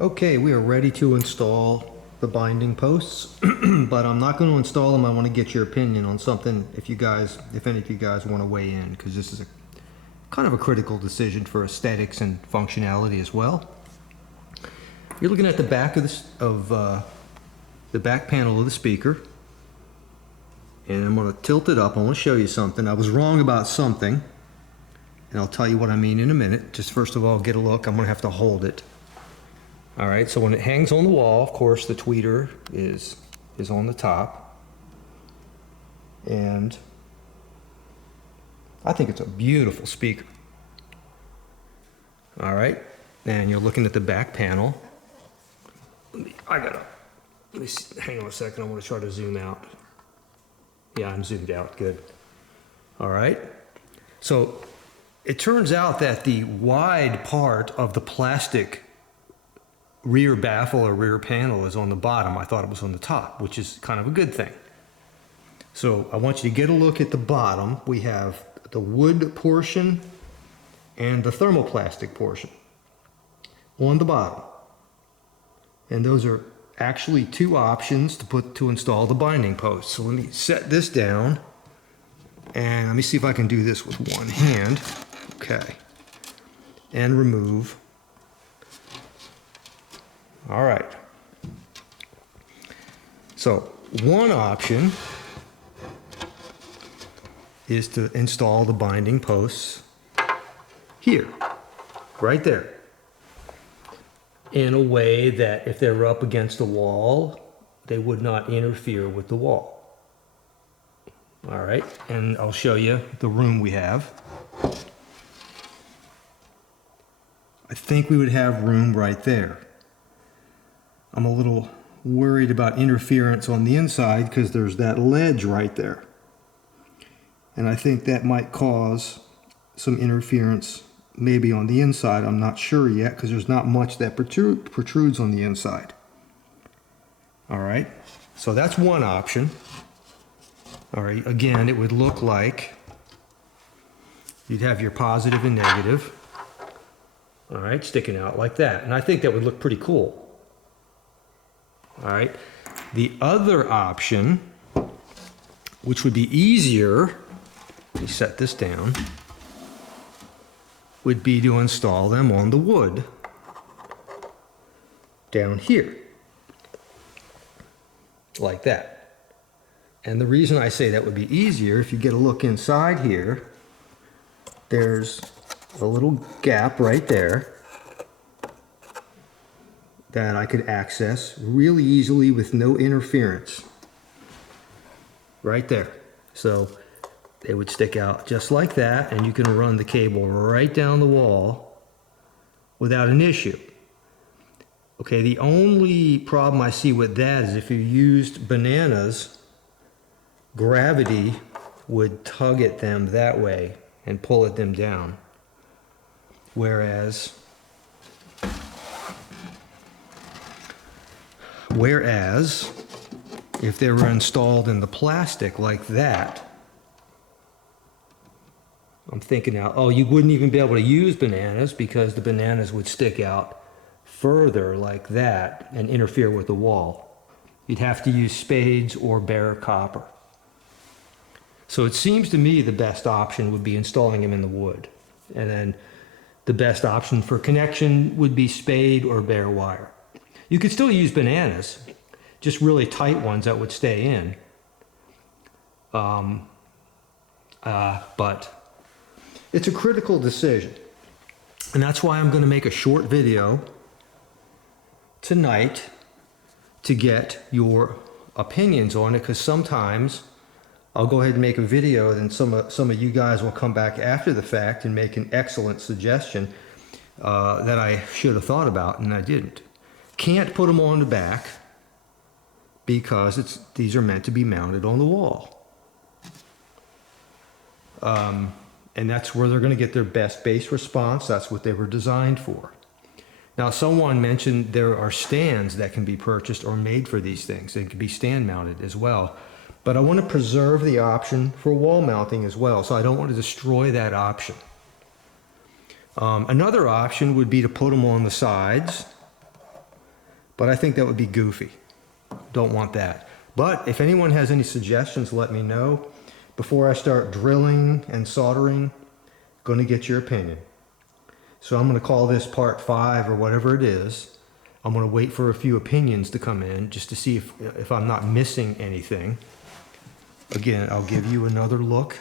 Okay, we are ready to install the binding posts, but I'm not going to install them. I want to get your opinion on something if any of you guys want to weigh in, because this is a kind of a critical decision for aesthetics and functionality as well. You're looking at the back of the back panel of the speaker, and I'm going to tilt it up. I want to show you something. I was wrong about something, and I'll tell you what I mean in a minute. Just first of all, get a look. I'm going to have to hold it. All right, so when it hangs on the wall, of course, the tweeter is on the top. And I think it's a beautiful speaker. All right, and you're looking at the back panel. Let me see, hang on a second, I want to try to zoom out. Yeah, I'm zoomed out, good. All right, so it turns out that the wide part of the plastic rear baffle or rear panel is on the bottom. I thought it was on the top, which is kind of a good thing. So I want you to get a look at the bottom. We have the wood portion and the thermoplastic portion on the bottom. And those are actually two options to install the binding post. So let me set this down and let me see if I can do this with one hand. Okay. And remove. All right. So one option is to install the binding posts here, right there, in a way that if they were up against the wall, they would not interfere with the wall. All right, and I'll show you the room we have. I think we would have room right there. I'm a little worried about interference on the inside because there's that ledge right there. And I think that might cause some interference maybe on the inside. I'm not sure yet because there's not much that protrudes on the inside. All right, so that's one option. All right, again, it would look like you'd have your positive and negative, all right, sticking out like that. And I think that would look pretty cool. All right, the other option, which would be easier, let me set this down, would be to install them on the wood down here, like that. And the reason I say that would be easier, if you get a look inside here, there's a little gap right there that I could access really easily with no interference. Right there. So they would stick out just like that, and you can run the cable right down the wall without an issue. Okay, the only problem I see with that is if you used bananas, gravity would tug at them that way and pull at them down. Whereas if they were installed in the plastic like that, I'm thinking now, oh, you wouldn't even be able to use bananas because the bananas would stick out further like that and interfere with the wall. You'd have to use spades or bare copper. So it seems to me the best option would be installing them in the wood. And then the best option for connection would be spade or bare wire. You could still use bananas, just really tight ones that would stay in. But it's a critical decision. And that's why I'm going to make a short video tonight to get your opinions on it, because sometimes I'll go ahead and make a video, then some of you guys will come back after the fact and make an excellent suggestion that I should have thought about and I didn't. Can't put them on the back because these are meant to be mounted on the wall. And that's where they're going to get their best bass response. That's what they were designed for. Now, someone mentioned there are stands that can be purchased or made for these things. They can be stand mounted as well. But I want to preserve the option for wall mounting as well, so I don't want to destroy that option. Another option would be to put them on the sides but I think that would be goofy. Don't want that. But if anyone has any suggestions, let me know. Before I start drilling and soldering, going to get your opinion. So I'm going to call this part 5 or whatever it is. I'm going to wait for a few opinions to come in just to see if I'm not missing anything. Again, I'll give you another look.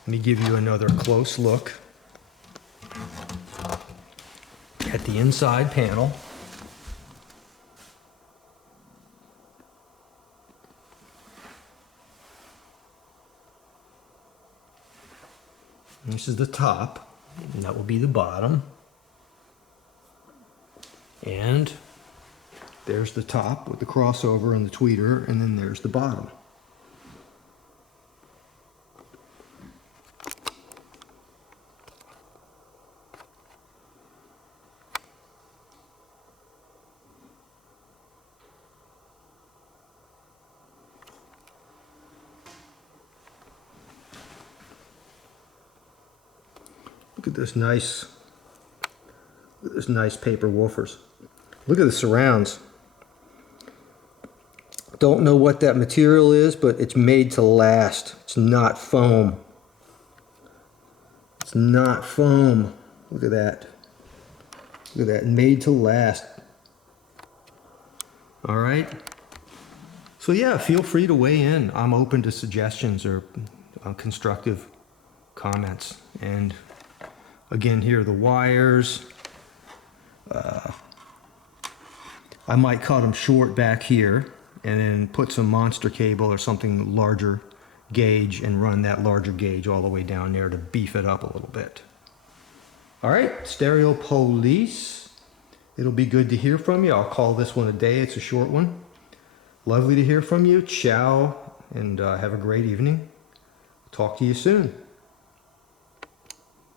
Let me give you another close look at the inside panel. This is the top, and that will be the bottom. And there's the top with the crossover and the tweeter, and then there's the bottom. Look at this nice paper woofers. Look at the surrounds. Don't know what that material is, but it's made to last. It's not foam. It's not foam. Look at that. Look at that, made to last. All right. So yeah, feel free to weigh in. I'm open to suggestions or constructive comments. And again, here are the wires. I might cut them short back here and then put some monster cable or something larger gauge and run that larger gauge all the way down there to beef it up a little bit. All right, Stereo Police. It'll be good to hear from you. I'll call this one a day. It's a short one. Lovely to hear from you. Ciao, and have a great evening. Talk to you soon.